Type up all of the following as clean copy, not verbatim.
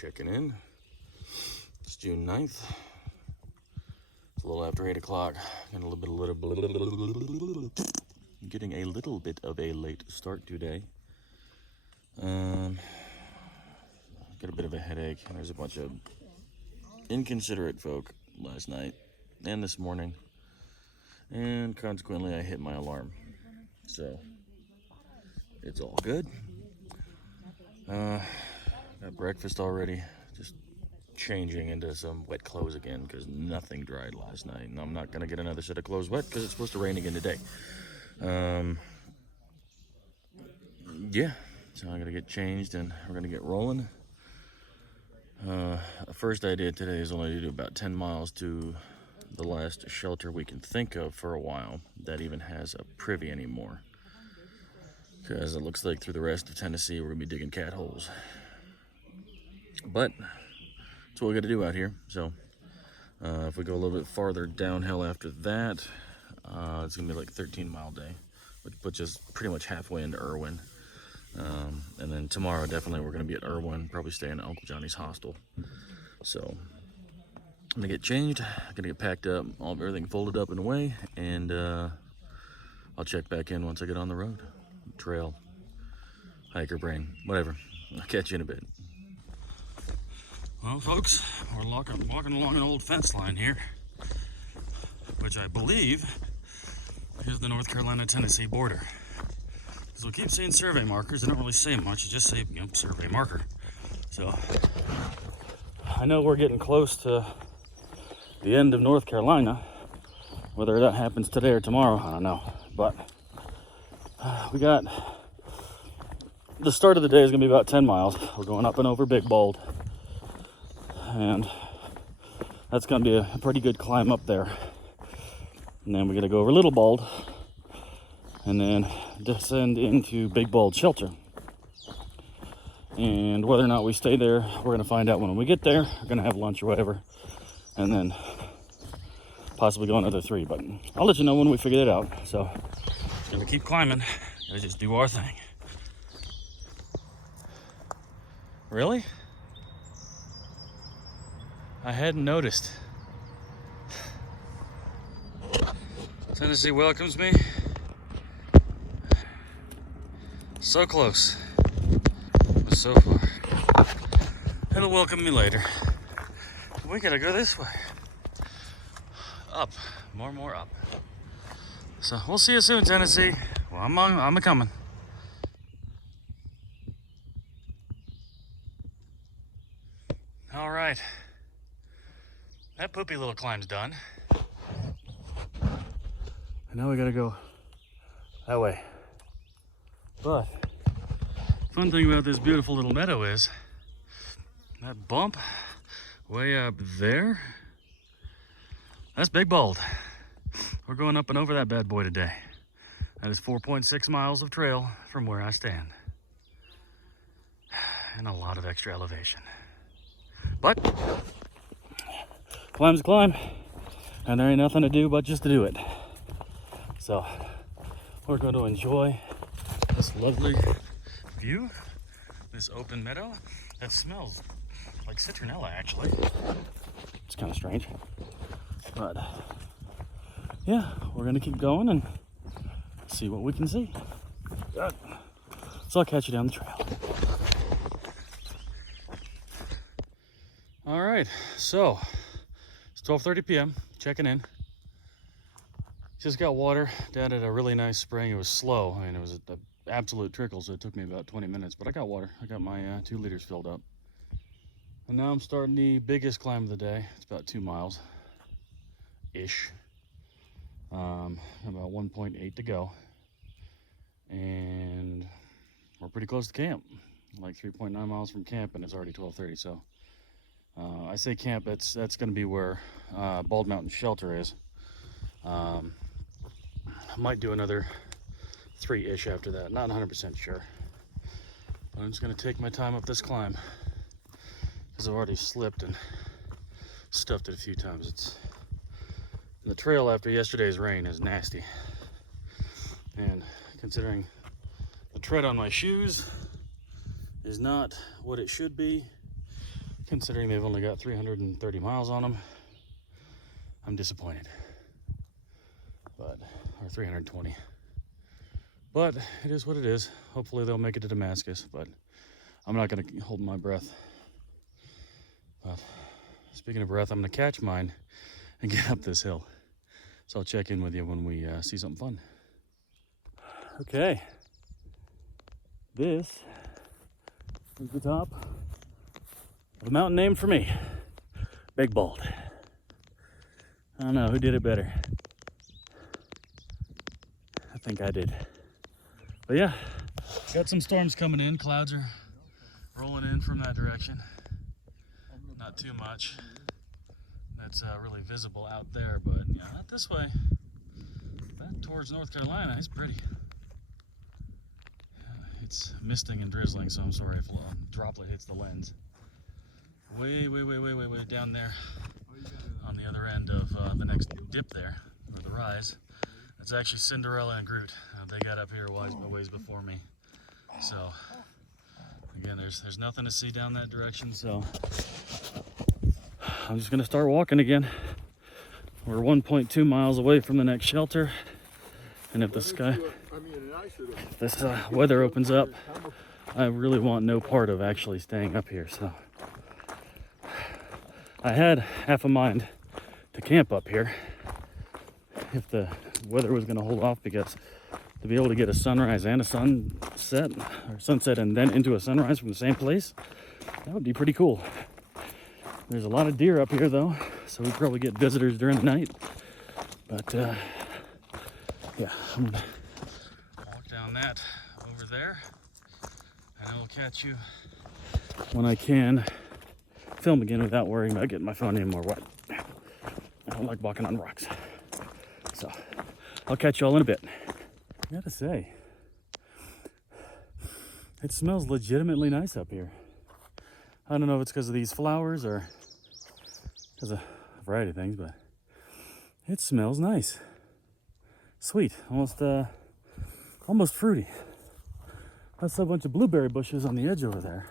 checking in. It's June 9th. It's a little after 8 o'clock. Getting a little bit of a late start today. Got a bit of a headache. There's a bunch of inconsiderate folk last night and this morning, and consequently I hit my alarm. So it's all good. Got breakfast already. Just changing into some wet clothes again because nothing dried last night, and I'm not gonna get another set of clothes wet because it's supposed to rain again today. Yeah, so I'm gonna get changed and we're gonna get rolling. First idea today is only to do about 10 miles to the last shelter we can think of for a while that even has a privy anymore, because it looks like through the rest of Tennessee we're gonna be digging cat holes. But that's what we got to do out here. So if we go a little bit farther downhill after that, it's gonna be like a 13-mile day, which puts us pretty much halfway into Irwin. And then tomorrow definitely we're gonna be at Irwin, probably staying at Uncle Johnny's hostel. So I'm gonna get changed, gonna get packed up, everything folded up and away, and I'll check back in once I get on the road. Trail, hiker brain, whatever. I'll catch you in a bit. Well, folks, we're walking along an old fence line here, which I believe is the North Carolina-Tennessee border. Because we keep seeing survey markers. They don't really say much. You just say, survey marker. So I know we're getting close to the end of North Carolina. Whether that happens today or tomorrow, I don't know. But we got the start of the day is going to be about 10 miles. We're going up and over Big Bold. And that's going to be a pretty good climb up there. And then we're going to go over Little Bold and then descend into Big Bold Shelter. And whether or not we stay there, we're going to find out when we get there. We're going to have lunch or whatever, and then possibly go another 3. But I'll let you know when we figure it out. So going to keep climbing. Gotta just do our thing. Really? I hadn't noticed. Tennessee welcomes me. So close, but so far. It'll welcome me later. We gotta go this way. Up, more up. So we'll see you soon, Tennessee. Well, I'm a coming. All right. That poopy little climb's done. And now we gotta go that way. But fun thing about this beautiful little meadow is that bump way up there, that's Big Bold. We're going up and over that bad boy today. That is 4.6 miles of trail from where I stand. And a lot of extra elevation. But climb's a climb, and there ain't nothing to do but just to do it. So we're going to enjoy this lovely view, this open meadow that smells like citronella, actually. It's kind of strange, but yeah, we're gonna keep going and see what we can see. So I'll catch you down the trail. All right, so it's 12:30 p.m. checking in. Just got water down at a really nice spring. It was slow. I mean, it was an absolute trickle, so it took me about 20 minutes, but I got water. I got my 2 liters filled up. And now I'm starting the biggest climb of the day. It's about 2 miles-ish. About 1.8 to go. And we're pretty close to camp. Like 3.9 miles from camp, and it's already 12:30, so I say camp, that's going to be where Bald Mountain Shelter is. I might do another 3-ish after that, not 100% sure. But I'm just going to take my time up this climb because I've already slipped and stuffed it a few times. The trail after yesterday's rain is nasty. And considering the tread on my shoes is not what it should be, considering they've only got 330 miles on them. I'm disappointed, or 320. But it is what it is. Hopefully they'll make it to Damascus, but I'm not gonna hold my breath. But speaking of breath, I'm gonna catch mine and get up this hill. So I'll check in with you when we see something fun. Okay, this is the top of a mountain named for me, Big Bald. I don't know who did it better. I think I did. But yeah, got some storms coming in. Clouds are rolling in from that direction. Not too much. That's really visible out there, but yeah, not this way. That towards North Carolina is pretty. It's misting and drizzling, so I'm sorry if a droplet hits the lens. Way down there on the other end of the next dip there, or the rise. It's actually Cinderella and Groot. They got up here a ways before me. So again, there's nothing to see down that direction, so I'm just gonna start walking again. We're 1.2 miles away from the next shelter, and if this weather opens up, I really want no part of actually staying up here. So I had half a mind to camp up here if the weather was going to hold off, because to be able to get a sunrise and a sunset, or sunset and then into a sunrise from the same place, that would be pretty cool. There's a lot of deer up here though, so we probably get visitors during the night. But yeah, I'm gonna walk down that over there, and I will catch you when I can film again without worrying about getting my phone any more wet. I don't like walking on rocks. So I'll catch y'all in a bit. I gotta say, it smells legitimately nice up here. I don't know if it's because of these flowers or because of a variety of things, but it smells nice. Sweet, almost fruity. I saw a bunch of blueberry bushes on the edge over there,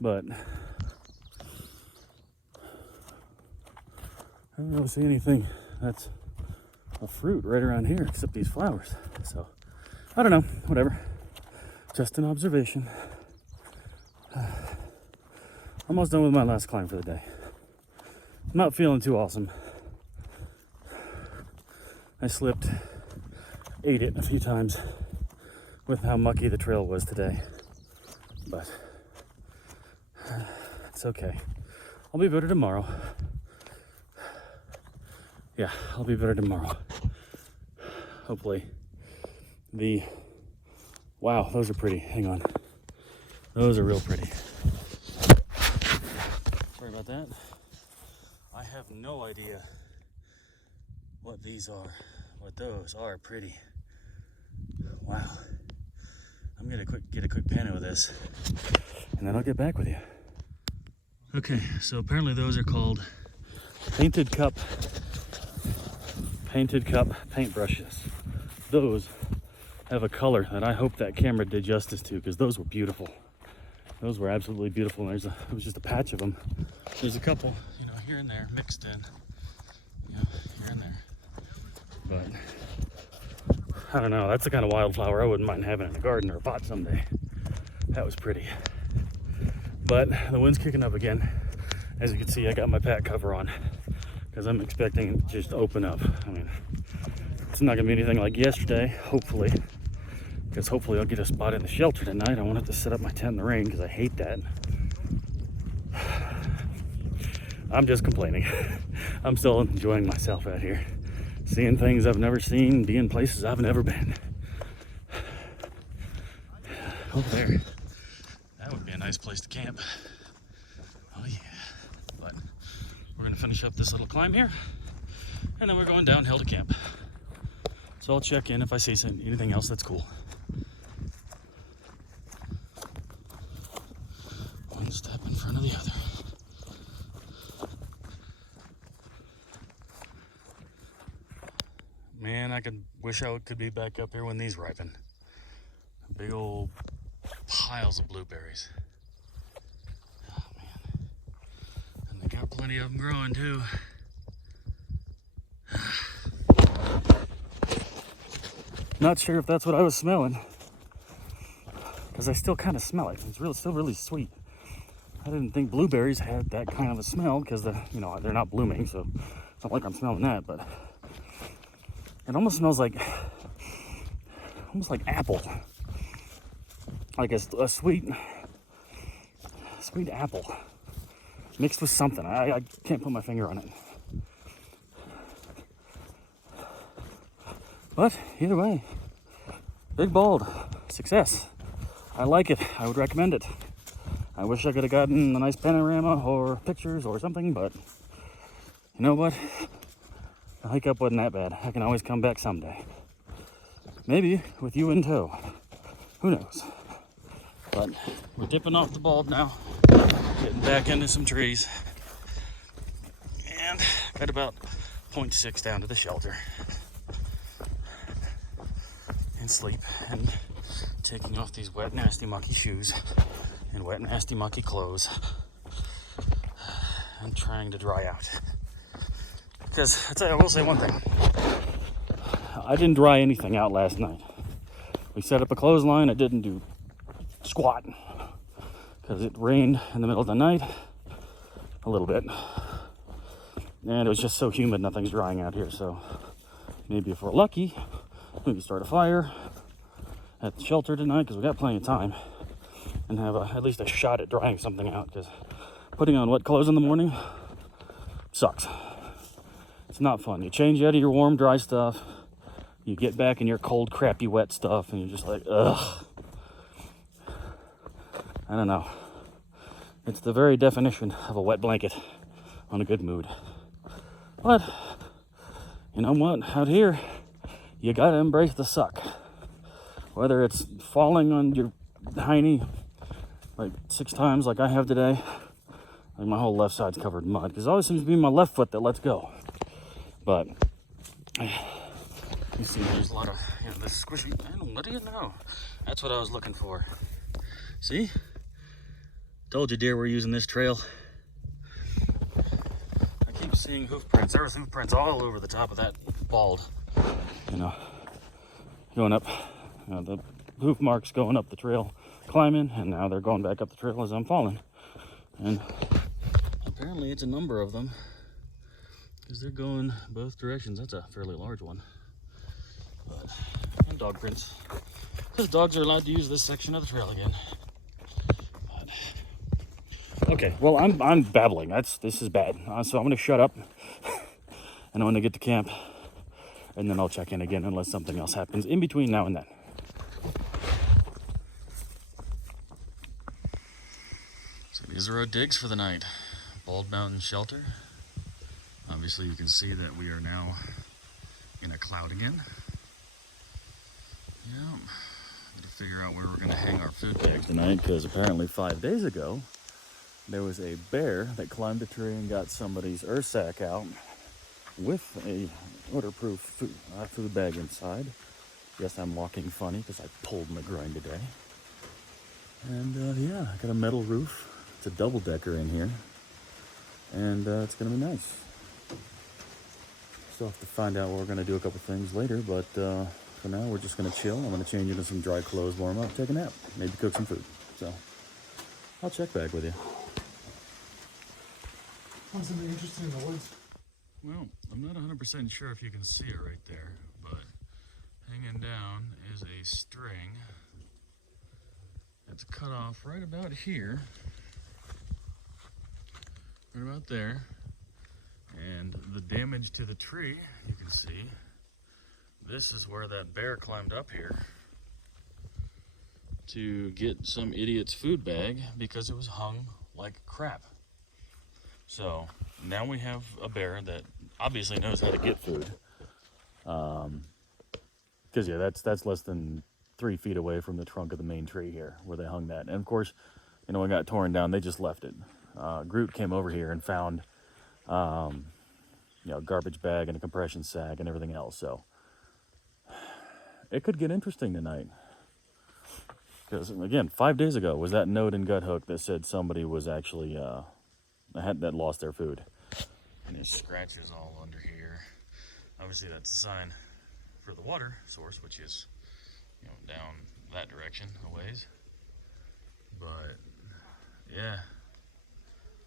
but I don't really see anything that's a fruit right around here except these flowers. So I don't know, whatever. Just an observation. Almost done with my last climb for the day. I'm not feeling too awesome. I slipped, ate it a few times with how mucky the trail was today. But it's okay. I'll be better tomorrow. Yeah, I'll be better tomorrow. Hopefully. Wow, those are pretty. Hang on. Those are real pretty. Sorry about that. I have no idea what these are, but those are pretty. Wow. I'm gonna get a quick pan of this, and then I'll get back with you. Okay, so apparently those are called Painted Cup paintbrushes. Those have a color that I hope that camera did justice to, because those were beautiful. Those were absolutely beautiful. And it was just a patch of them. There's a couple, here and there, mixed in, here and there. But I don't know. That's the kind of wildflower I wouldn't mind having in a garden or a pot someday. That was pretty. But the wind's kicking up again. As you can see, I got my pack cover on because I'm expecting it to just open up. I mean, it's not gonna be anything like yesterday, hopefully, because hopefully I'll get a spot in the shelter tonight. I won't have to set up my tent in the rain because I hate that. I'm just complaining. I'm still enjoying myself out here, seeing things I've never seen, being places I've never been. Over there, that would be a nice place to camp. Oh yeah. But we're gonna finish up this little climb here, and then we're going downhill to camp. So I'll check in if I see anything else that's cool. One step in front of the other. Man, I wish I could be back up here when these ripen. Big old piles of blueberries. Oh man. plenty of them growing too. Not sure if that's what I was smelling, because I still kind of smell it. It's still really sweet. I didn't think blueberries had that kind of a smell because they're not blooming, so it's not like I'm smelling that. But it almost smells like apple, like a sweet apple mixed with something. I can't put my finger on it. But either way, Big Bald, success. I like it. I would recommend it. I wish I could have gotten a nice panorama or pictures or something, but you know what? The hike up wasn't that bad. I can always come back someday. Maybe with you in tow. Who knows? But we're dipping off the Bald now, getting back into some trees, and got about 0.6 down to the shelter. And sleep, and taking off these wet, nasty, mucky shoes and wet, nasty, mucky clothes and trying to dry out. Because I will say one thing. I didn't dry anything out last night. We set up a clothesline. I didn't do squat because it rained in the middle of the night a little bit. And it was just so humid, nothing's drying out here. So maybe if we're lucky, we can start a fire at the shelter tonight because we got plenty of time, and have at least a shot at drying something out, because putting on wet clothes in the morning sucks. It's not fun. You change out of your warm, dry stuff, you get back in your cold, crappy, wet stuff, and you're just like, ugh. I don't know. It's the very definition of a wet blanket on a good mood. But you know what? Out here, you gotta embrace the suck. Whether it's falling on your hiney like 6 times like I have today, like my whole left side's covered in mud, because it always seems to be my left foot that lets go. But you see there's a lot of, this squishy, what do you know? That's what I was looking for. See? Told you, dear, we're using this trail. I keep seeing hoof prints. There was hoof prints all over the top of that Bald. Going up, the hoof marks going up the trail, climbing, and now they're going back up the trail as I'm falling. And apparently it's a number of them, because they're going both directions. That's a fairly large one. And dog prints, because dogs are allowed to use this section of the trail again. Okay, well, I'm babbling. This is bad. So I'm gonna shut up, and I'm gonna get to camp, and then I'll check in again unless something else happens in between now and then. So these are our digs for the night. Bald Mountain Shelter. Obviously you can see that we are now in a cloud again. Yeah, gotta figure out where we're gonna hang our food bags tonight, because apparently 5 days ago there was a bear that climbed a tree and got somebody's sack out with a waterproof food bag inside. Yes, I'm walking funny because I pulled my groin today. And yeah, I got a metal roof. It's a double-decker in here, and it's gonna be nice. Still have to find out what we're gonna do a couple things later, but for now we're just gonna chill. I'm gonna change into some dry clothes, warm up, take a nap, maybe cook some food. So I'll check back with you. Found something interesting in the woods. Well, I'm not 100% sure if you can see it right there, but hanging down is a string. It's cut off right about here, right about there, and the damage to the tree, you can see, this is where that bear climbed up here to get some idiot's food bag because it was hung like crap. So now we have a bear that obviously knows how to get food. Because yeah, that's less than 3 feet away from the trunk of the main tree here where they hung that. And of course, when it got torn down, they just left it. Groot came over here and found, a garbage bag and a compression sack and everything else. So it could get interesting tonight. Because again, 5 days ago was that note in Gut Hook that said somebody was actually that lost their food. And there's scratches all under here. Obviously that's a sign for the water source, which is, you know, down that direction a ways. But yeah,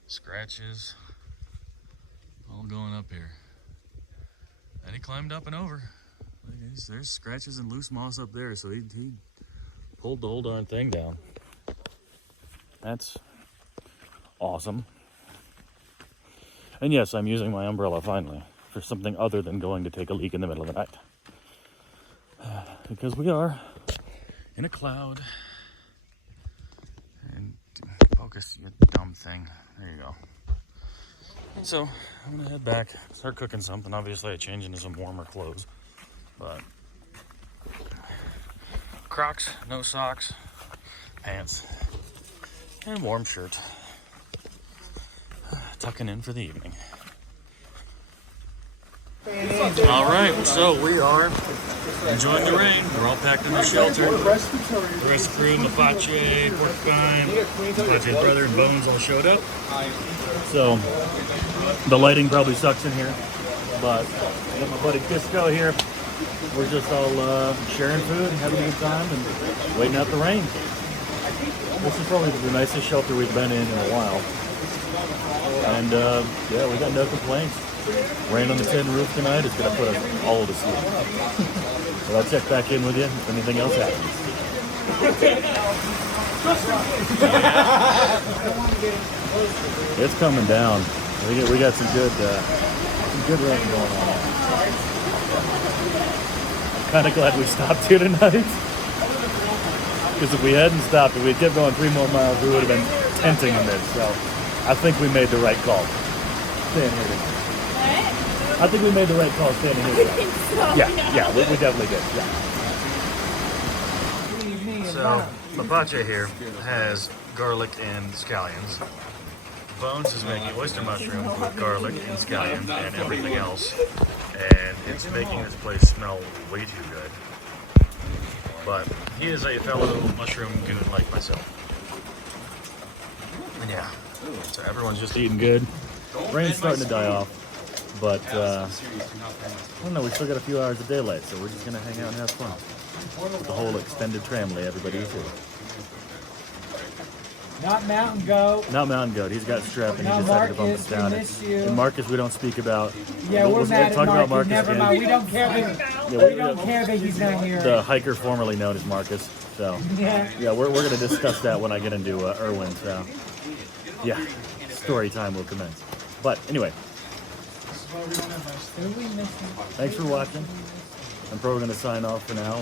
scratches all going up here. And he climbed up and over. There's scratches and loose moss up there, so he pulled the whole darn thing down. That's awesome. And yes, I'm using my umbrella finally for something other than going to take a leak in the middle of the night. Because we are in a cloud. And focus, you dumb thing. There you go. And so I'm gonna head back, start cooking something. Obviously I change into some warmer clothes, but Crocs, no socks, pants, and warm shirt. Tucking in for the evening. All right, so we are enjoying the rain. We're all packed in the shelter. The rest of the crew, Mapache, Porcupine, Mapache's brother, and Bones all showed up. So the lighting probably sucks in here, but I got my buddy Kisco here. We're just all sharing food and having a good time and waiting out the rain. This is probably the nicest shelter we've been in a while. And yeah, we got no complaints. Rain on the tin roof tonight is going to put us all to sleep. Well, I'll check back in with you if anything else happens. It's coming down. We got some good rain going on. Kind of glad we stopped here tonight. Because if we hadn't stopped, if we kept going 3 more miles, we would have been tenting in this. So I think we made the right call. Staying here tonight. I think we made the right call standing here. Yeah, we definitely did. Yeah. So Mapache here has garlic and scallions. Bones is making oyster mushroom with garlic and scallion and everything else, and it's making this place smell way too good. But he is a fellow mushroom goon like myself. And yeah, so everyone's just eating good. Rain's starting to die off. But, I don't know, we still got a few hours of daylight, so we're just going to hang out and have fun. With the whole extended family, everybody's here. Not Mountain Goat. Not Mountain Goat, he's got strep and he decided to bump us down. And Marcus, we don't speak about. Yeah, we're mad at talk about Marcus. Marcus Never again. mind, we don't care that he's not here. The hiker formerly known as Marcus, so. Yeah, we're going to discuss that when I get into Irwin, so. Yeah, story time will commence. But anyway. Thanks for watching. I'm probably going to sign off for now,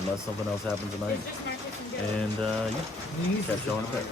unless something else happens tonight. And yeah, catch y'all in a bit.